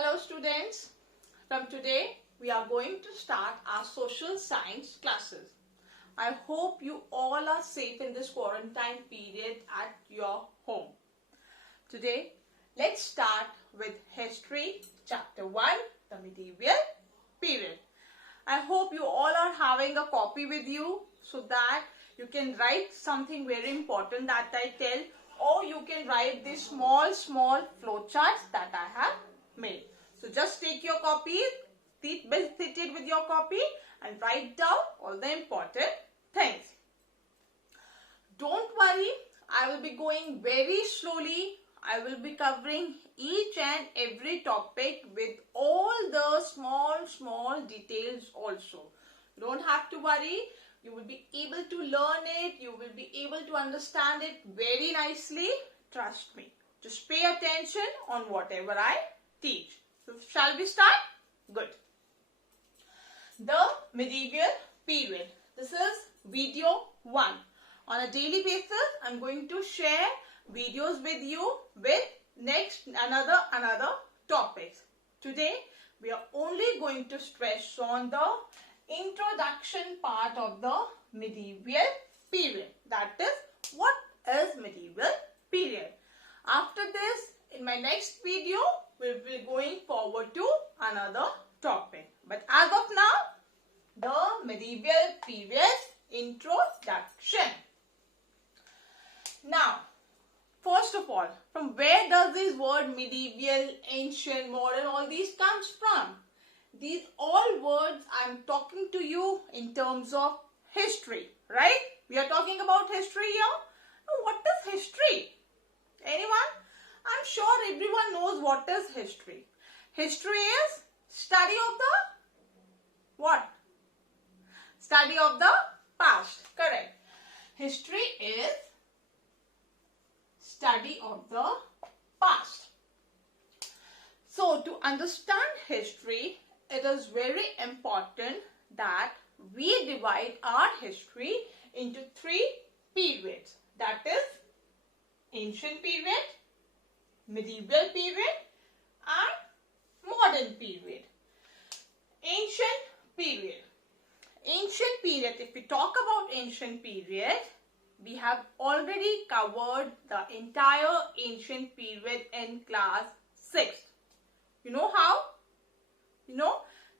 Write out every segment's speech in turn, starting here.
Hello students, from today we are going to start our social science classes. I hope you all are safe in this quarantine period at your home. Today let's start with history chapter 1, the medieval period. I hope you all are having a copy with you so that you can write something very important that I tell, or you can write these small flowcharts that I have made. So just take your copy, sit it with your copy and write down all the important things. Don't worry, I will be going very slowly. I will be covering each and every topic with all the small details also. You don't have to worry. You will be able to learn it. You will be able to understand it very nicely. Trust me. Just pay attention on whatever I teach. So shall we start? Good. The medieval period. This is video 1. On a daily basis, I am going to share videos with you with another topics. Today, we are only going to stress on the introduction part of the medieval period. That is, what is medieval period? After this, in my next video, we will be going forward to another topic. But as of now, the medieval period introduction. Now, first of all, from where does this word medieval, ancient, modern, all these comes from? These all words I am talking to you in terms of history, right? We are talking about history here. Now, what is history? Anyone? I'm sure everyone knows what is history. History is study of the what? Study of the past. Correct. History is study of the past. So to understand history, it is very important that we divide our history into 3 periods. That is ancient period, medieval period and modern period. Ancient period. Ancient period, if we talk about ancient period, we have already covered the entire ancient period in class 6. You know how?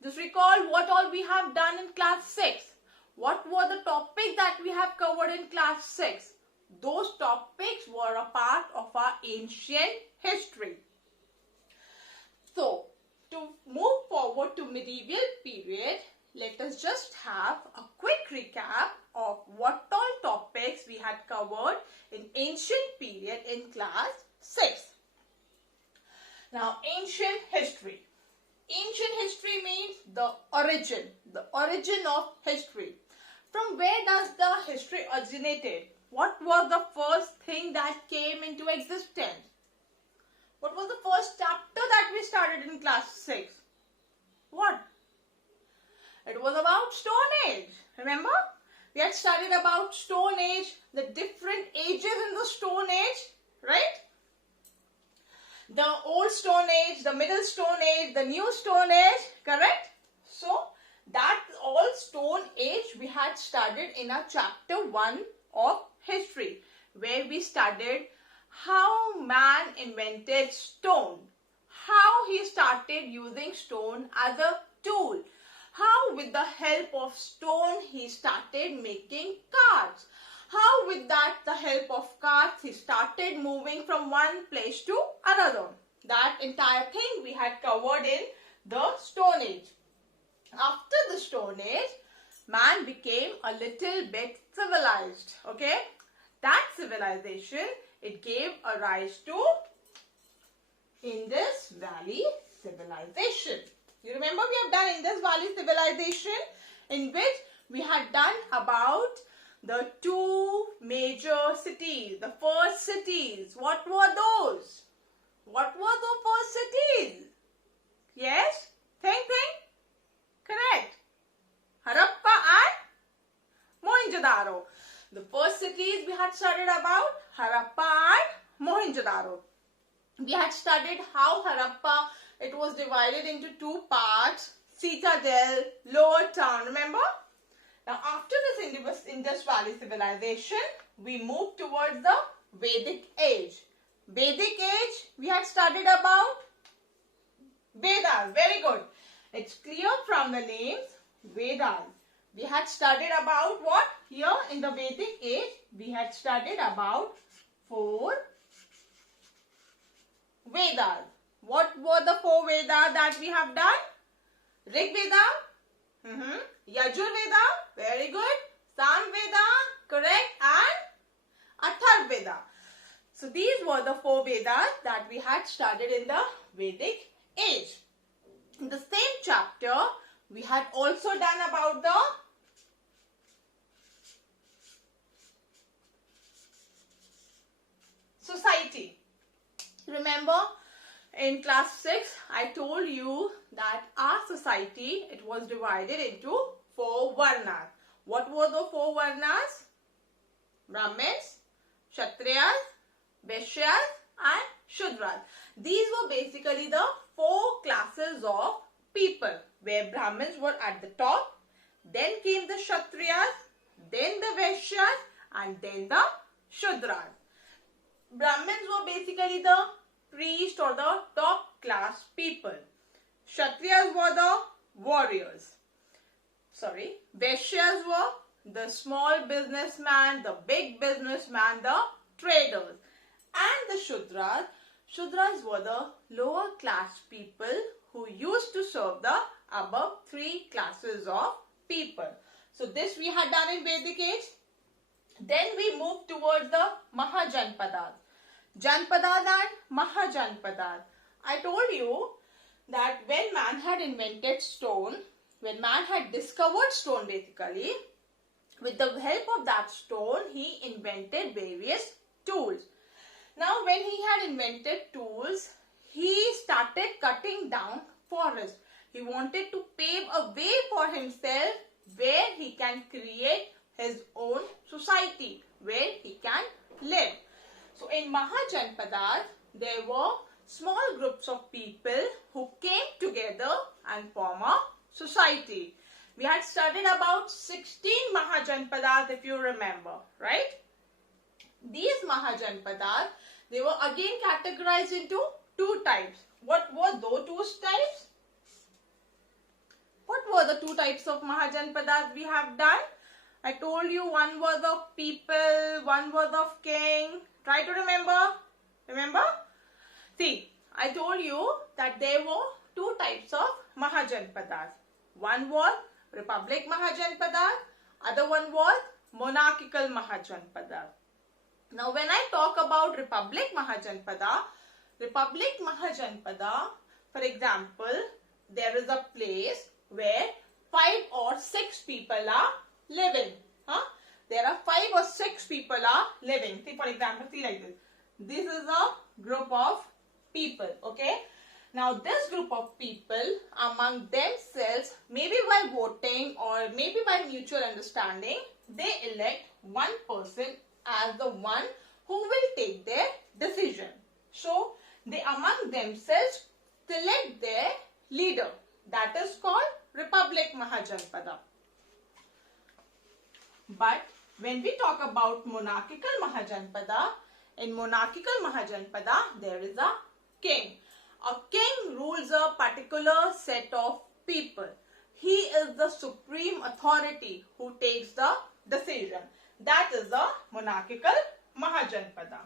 Just recall what all we have done in class 6. What were the topics that we have covered in class 6? Those topics were a part of our ancient history. So, to move forward to medieval period, let us just have a quick recap of what all topics we had covered in ancient period in class 6. Now, ancient history. Ancient history means the origin of history. From where does the history originated? What was the first thing that came into existence? What was the first chapter that we started in class 6? What? It was about Stone Age. Remember? We had studied about Stone Age, the different ages in the Stone Age, right? The Old Stone Age, the Middle Stone Age, the New Stone Age, correct? So, that all Stone Age we had studied in our chapter 1 of history, where we studied how man invented stone, how he started using stone as a tool, how with the help of stone he started making carts, how with the help of carts he started moving from one place to another. That entire thing we had covered in the Stone Age. After the Stone Age, man became a little bit civilized. Okay, that civilization, it gave a rise to Indus Valley civilization. You remember we have done Indus Valley civilization, in which we had done about the 2 major cities, the first cities. What were those? What were the first cities? Yes? Think. Correct. Harappa and Mohenjo-daro. The first cities we had studied about Harappa and Mohenjo-daro. We had studied how Harappa it was divided into two parts, citadel, lower town, remember? Now after this Indus Valley civilization, we moved towards the Vedic age. Vedic age, we had studied about Vedas. Very good. It's clear from the names, Vedas. We had studied about what? Here in the Vedic age, we had studied about 4 Vedas. What were the 4 Vedas that we have done? Rig Veda, Yajur Veda, very good. Sam Veda, correct, and Athar Veda. So these were the 4 Vedas that we had studied in the Vedic age. In the same chapter, we had also done about the society. Remember, in class 6, I told you that our society, it was divided into 4 Varnas. What were the 4 Varnas? Brahmins, Kshatriyas, Vaishyas and Shudras. These were basically the 4 classes of people, where Brahmins were at the top, then came the Kshatriyas, then the Vaishyas and then the Shudras. Brahmins were basically the priest or the top class people. Kshatriyas were the warriors. Vaishyas were the small businessman, the big businessman, the traders. And the Shudras were the lower class people who used to serve the above 3 classes of people. So this we had done in Vedic age. Then we moved towards the Mahajanpadas. Janpadas and Mahajanpadas. I told you that when man had invented stone, when man had discovered stone basically, with the help of that stone, he invented various tools. Now when he had invented tools, he started cutting down forests. He wanted to pave a way for himself where he can create his own society, where he can live. So in Mahajanpadas, there were small groups of people who came together and formed a society. We had studied about 16 Mahajanpadas, if you remember, right? These Mahajanpadas, they were again categorized into 2 types. What were those 2 types? What were the 2 types of Mahajanpadas we have done? I told you one was of people, one was of king. Try to remember. Remember? See, I told you that there were 2 types of Mahajanpadas. One was Republic Mahajanpadas, other one was Monarchical Mahajanpadas. Now when I talk about Republic Mahajanpada, for example, there is a place where 5 or 6 people are living. There are 5 or 6 people are living. See, for example, see like this. This is a group of people, okay? Now this group of people among themselves, maybe by voting or maybe by mutual understanding, they elect one person as the one who will take their decision. So they among themselves select their leader. That is called Republic Mahajanpada. But when we talk about Monarchical Mahajanpada, in Monarchical Mahajanpada there is a king. A king rules a particular set of people. He is the supreme authority who takes the decision. That is the Monarchical Mahajanpada.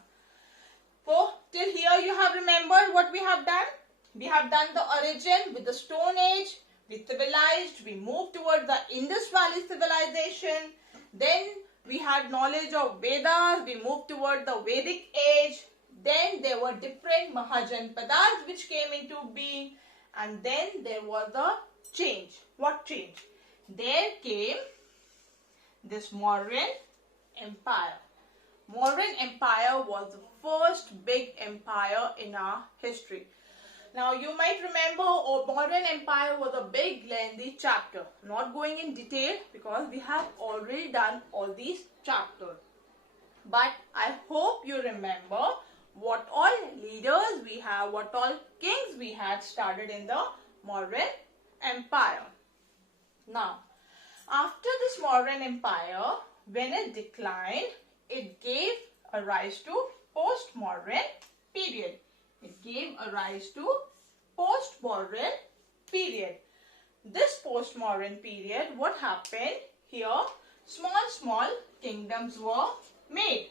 So till here you have remembered what we have done. We have done the origin with the Stone Age. We civilized. We moved towards the Indus Valley civilization. Then we had knowledge of Vedas. We moved toward the Vedic age. Then there were different Mahajanpadas which came into being. And then there was a change. What change? There came this Mauryan Empire. Mauryan Empire was the first big empire in our history. Now you might remember Mauryan Empire was a big lengthy chapter. Not going in detail because we have already done all these chapters. But I hope you remember what all leaders we have, what all kings we had started in the Mauryan Empire. Now, after this Mauryan Empire, when it declined, it gave a rise to post-Mauryan period. It gave a rise to post-Mauryan period. This post-Mauryan period, what happened here? Small kingdoms were made.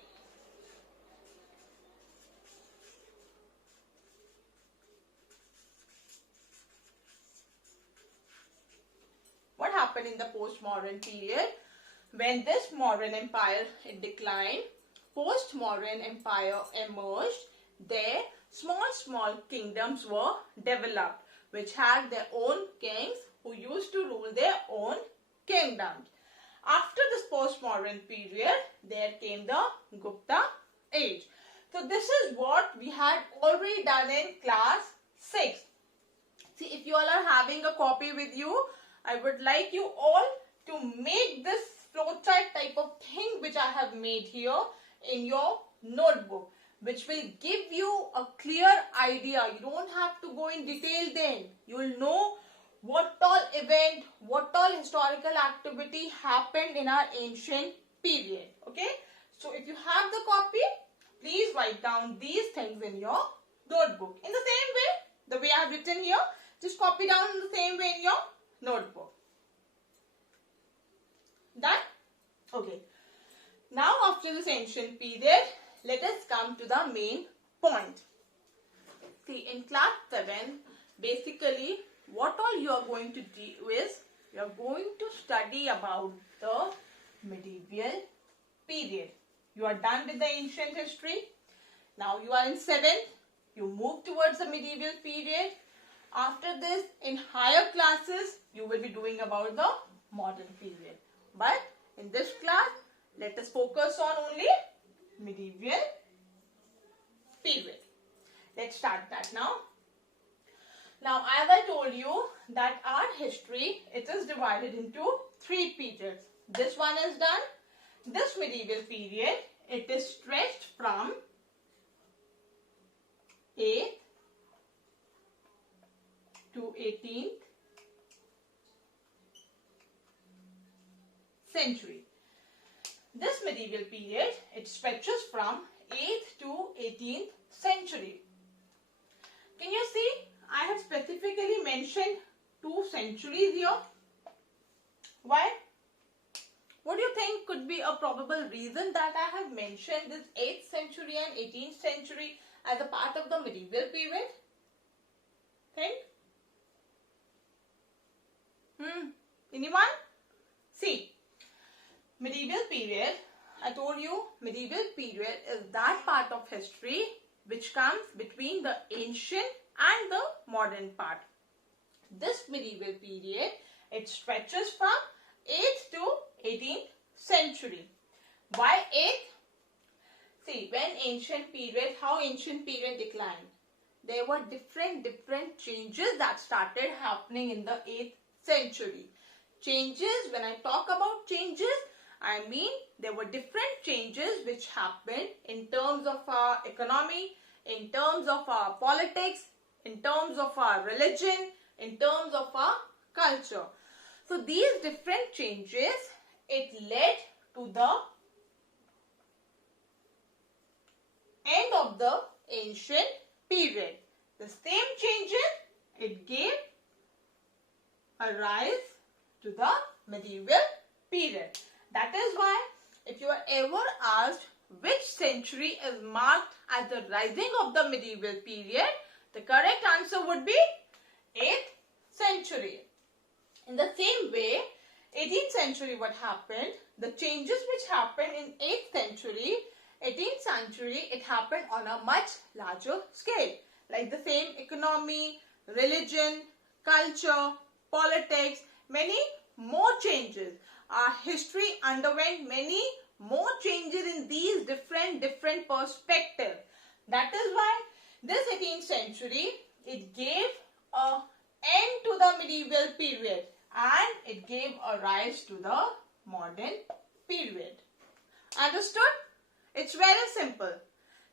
What happened in the post-Mauryan period? When this Mauryan Empire declined, post-Mauryan Empire emerged. There, small kingdoms were developed, which had their own kings who used to rule their own kingdoms. After this post-Mauryan period, there came the Gupta age. So this is what we had already done in class 6. See, if you all are having a copy with you, I would like you all to make this flowchart type of thing which I have made here in your notebook, which will give you a clear idea. You don't have to go in detail then. You will know what all event, what all historical activity happened in our ancient period. Okay. So if you have the copy, please write down these things in your notebook. In the same way, the way I have written here, just copy down in the same way in your notebook. Done? Okay. Now after this ancient period, let us come to the main point. See, in class 7, basically what all you are going to do is, you are going to study about the medieval period. You are done with the ancient history. Now you are in 7th. You move towards the medieval period. After this, in higher classes, you will be doing about the modern period. But in this class, let us focus on only medieval period. Let's start that now. Now, as I told you that our history, it is divided into 3 periods. This one is done. This medieval period, it is stretched from 8th to 18th century. This medieval period, it stretches from 8th to 18th century. Can you see? I have specifically mentioned 2 centuries here. Why? What do you think could be a probable reason that I have mentioned this 8th century and 18th century as a part of the medieval period? Think? Anyone? See, medieval period, I told you, medieval period is that part of history which comes between the ancient and the modern part. This medieval period, it stretches from 8th to 18th century. Why 8th? See, when ancient period, how ancient period declined? There were different changes that started happening in the 8th century. Changes, when I talk about changes, I mean there were different changes which happened in terms of our economy, in terms of our politics, in terms of our religion, in terms of our culture. So these different changes, it led to the end of the ancient period. The same changes, it gave a rise to the medieval period. That is why if you are ever asked which century is marked as the rising of the medieval period, the correct answer would be 8th century. In the same way, 18th century, what happened? The changes which happened in 8th century, 18th century, it happened on a much larger scale. Like the same economy, religion, culture, politics, many more changes. Our history underwent many more changes in these different perspectives. That is why this 18th century, it gave an end to the medieval period and it gave a rise to the modern period. Understood? It's very simple.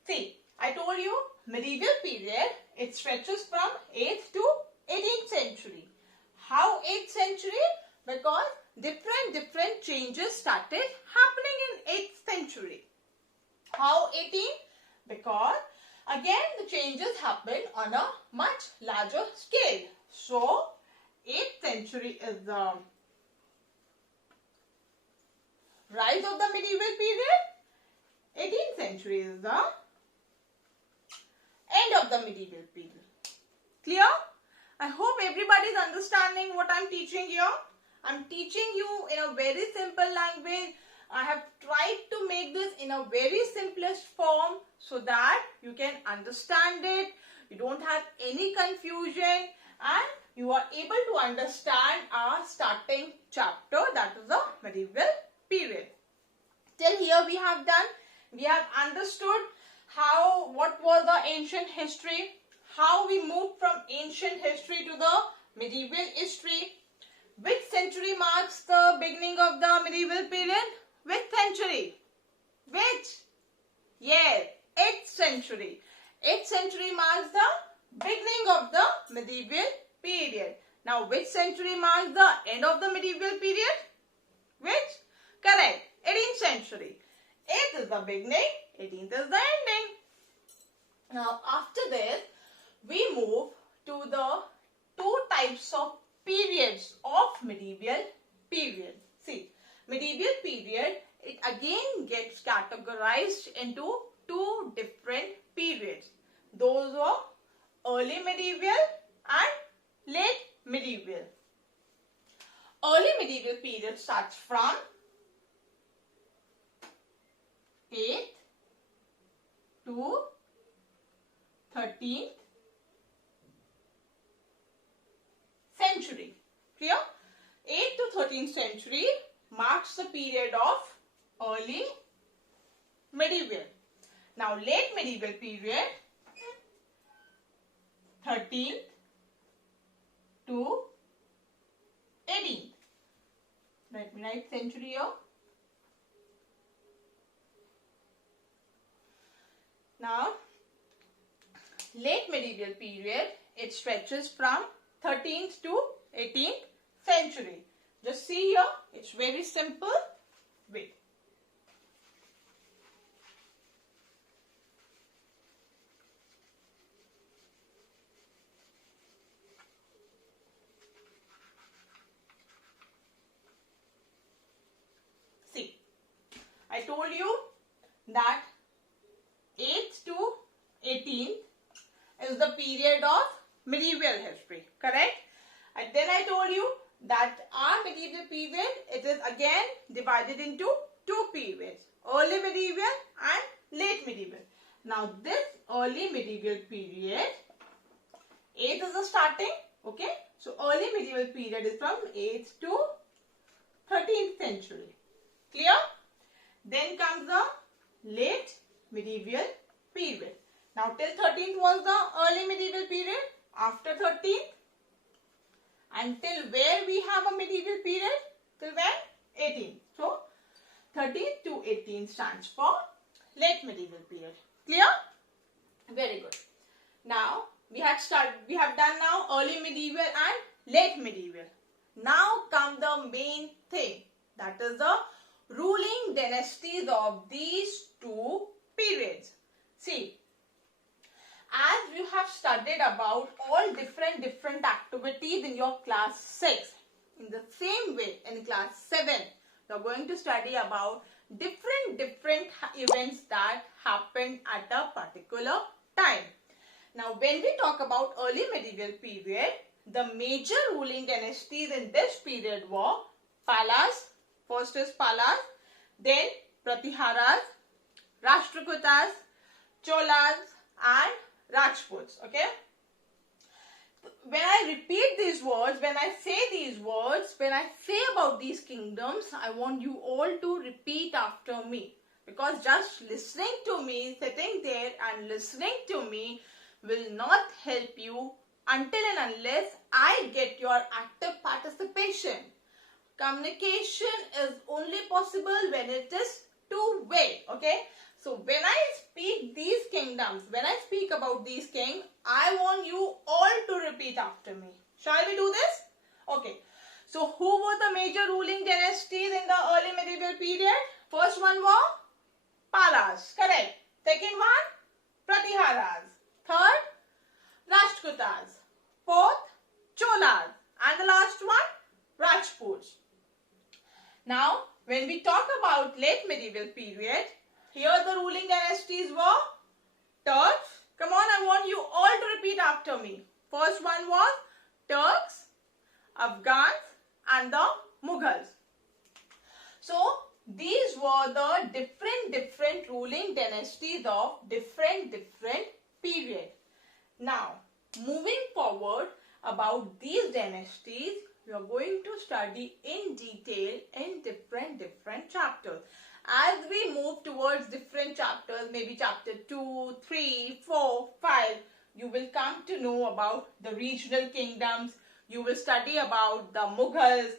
See, I told you medieval period, it stretches from 8th to 18th century. How 8th century? Because different changes started happening in 8th century. How 18th? Because again the changes happened on a much larger scale. So 8th century is the rise of the medieval period. 18th century is the end of the medieval period. Clear? I hope everybody is understanding what I am teaching here. I am teaching you in a very simple language. I have tried to make this in a very simplest form so that you can understand it. You don't have any confusion and you are able to understand our starting chapter, that is the medieval period. Till here we have understood what was the ancient history, how we moved from ancient history to the medieval history. Which century marks the beginning of the medieval period? Which century? Which? Yes, 8th century. 8th century marks the beginning of the medieval period. Now, which century marks the end of the medieval period? Which? Correct. 18th century. 8th is the beginning, 18th is the ending. Now, after this, we move to the two types of periods of medieval period. See, medieval period, it again gets categorized into two different periods. Those are early medieval and late medieval. Early medieval period starts from 8th to 13th century. Clear? 8th to 13th century marks the period of early medieval. Now, late medieval period, 13th to 18th. Let me write century here. Now, late medieval period, it stretches from 13th to 18th century. Just see here, it's very simple. Wait. See, I told you that 8th to 18th is the period of medieval history, correct? And then I told you that our medieval period, it is again divided into two periods, early medieval and late medieval. Now this early medieval period, 8th is the starting, okay? So early medieval period is from 8th to 13th century. Clear? Then comes the late medieval period. Now till 13th was the early medieval period. After 13th, until where we have a medieval period? Till when? 18th. So 13th to 18th stands for late medieval period. Clear? Very good. Now we have done now early medieval and late medieval. Now come the main thing, that is the ruling dynasties of these two periods. See, as you have studied about all different activities in your class 6, in the same way in class 7, you are going to study about different events that happened at a particular time. Now, when we talk about early medieval period, the major ruling dynasties in this period were Palas. First is Palas, then Pratiharas, Rashtrakutas, Cholas and Rajputs. Okay. When I repeat these words, when I say these words, when I say about these kingdoms, I want you all to repeat after me. Because just listening to me, sitting there and listening to me will not help you until and unless I get your active participation. Communication is only possible when it is two-way. Okay. So when I speak these kingdoms, when I speak about these kings, I want you all to repeat after me. Shall we do this? Okay. So who were the major ruling dynasties in the early medieval period? First one was Palas. Correct. Second one, Pratiharas. Third, Rashtrakutas. Fourth, Cholas. And the last one, Rajputs. Now, when we talk about late medieval period, here the ruling dynasties were Turks. Come on, I want you all to repeat after me. First one was Turks, Afghans and the Mughals. So, these were the different ruling dynasties of different period. Now, moving forward about these dynasties, we are going to study in detail in different chapters. As we move towards different chapters, maybe chapter 2, 3, 4, 5, you will come to know about the regional kingdoms. You will study about the Mughals.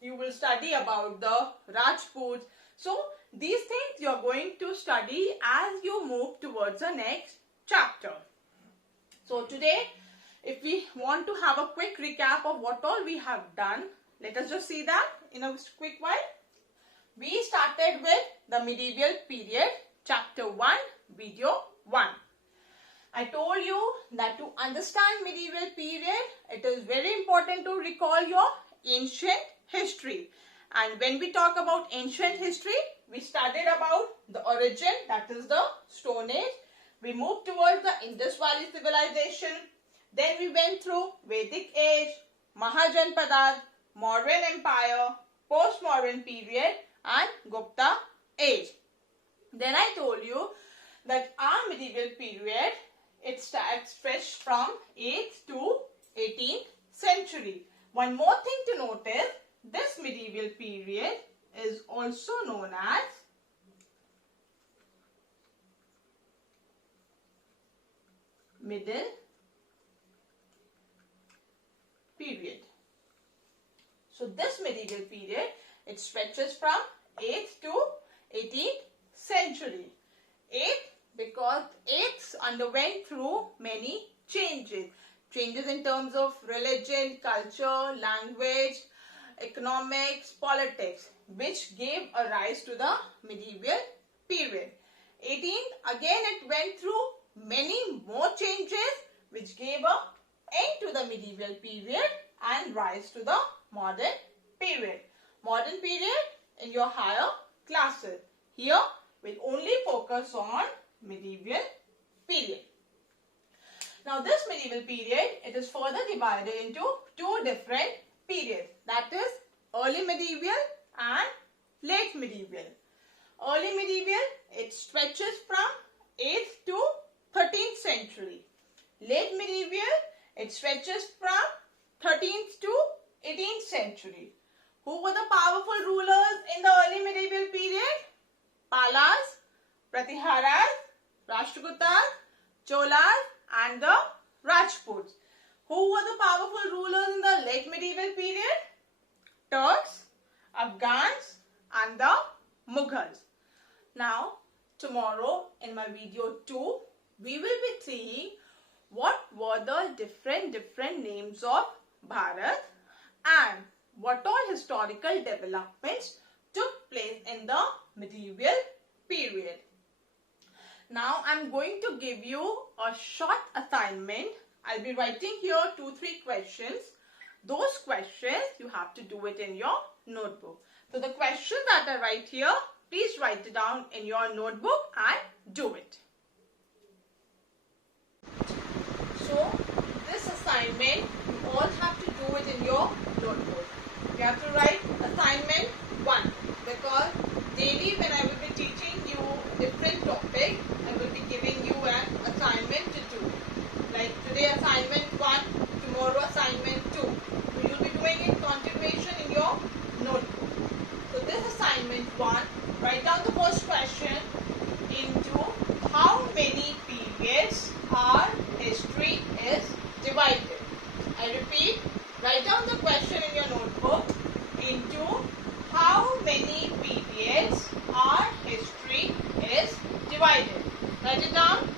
You will study about the Rajputs. So, these things you are going to study as you move towards the next chapter. So, today, if we want to have a quick recap of what all we have done, let us just see that in a quick while. We started with the medieval period, chapter 1, video 1. I told you that to understand medieval period, it is very important to recall your ancient history. And when we talk about ancient history, we studied about the origin, that is the Stone Age. We moved towards the Indus Valley civilization. Then we went through Vedic age, Mahajanpadas, Mauryan Empire, post-modern period and Gupta age. Then I told you that our medieval period, it stretched from 8th to 18th century. One more thing to notice, this medieval period is also known as Middle period. So this medieval period, it stretches from 8th to 18th century. 8th because 8th underwent through many changes. Changes in terms of religion, culture, language, economics, politics, which gave a rise to the medieval period. 18th, again it went through many more changes which gave a end to the medieval period and rise to the modern period. Modern period in your higher classes. Here we'll only focus on medieval period. Now this medieval period, it is further divided into two different periods. That is early medieval and late medieval. Early medieval, it stretches from 8th to 13th century. Late medieval, it stretches from 13th to 18th century. Who were the powerful rulers in the early medieval period? Palas, Pratiharas, Rashtrakutas, Cholas and the Rajputs. Who were the powerful rulers in the late medieval period? Turks, Afghans and the Mughals. Now, tomorrow in my video 2, we will be seeing what were the different names of Bharat and what all historical developments took place in the medieval period. Now I am going to give you a short assignment. I'll be writing here 2-3 questions. Those questions you have to do it in your notebook. So the question that I write here, please write it down in your notebook and do it. So this assignment you all have to do it in your notebook. You have to write assignment 1 because daily when I will be teaching you different topics, I will be giving you an assignment to do. Like today assignment 1, tomorrow assignment 2. So you will be doing it continuation in your notebook. So this assignment 1, write down the first question into how many periods our history is divided. I repeat, write down the question in your notebook into how many periods our history is divided. Write it down.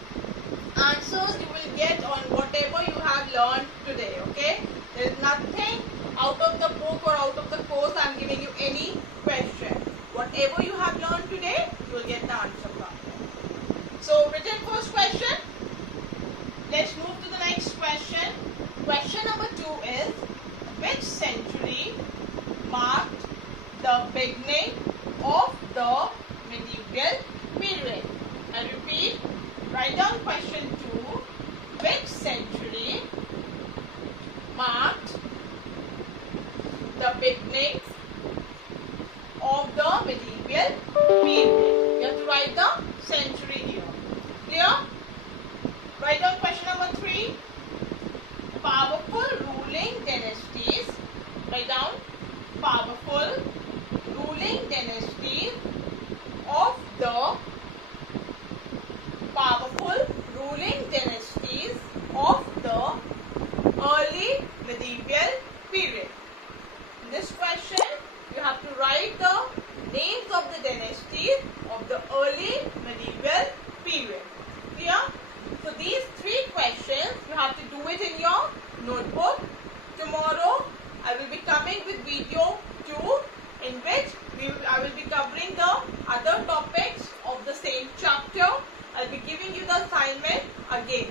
Answers you will get on whatever you have learned today. Okay? There is nothing out of the book or out of the course. I am giving you any question. Whatever you have learned today, you will get the answer from it. So, written first question. Let's move to the next question. Question number 2 is, which century marked the beginning of the medieval period? I repeat, write down question 2. Which century marked the beginning of the medieval period? You have to write the century here. Clear? Write down question number 3. Powerful ruling dynasties. Write down powerful ruling dynasties of the early medieval period. In this question, you have to write the names of the dynasties of the early medieval period. Clear? So these 3 questions, you have to do it in your notebook. Tomorrow, I will be coming with video 2, in which I will be covering the other topics of the same chapter. I'll be giving you the assignment again.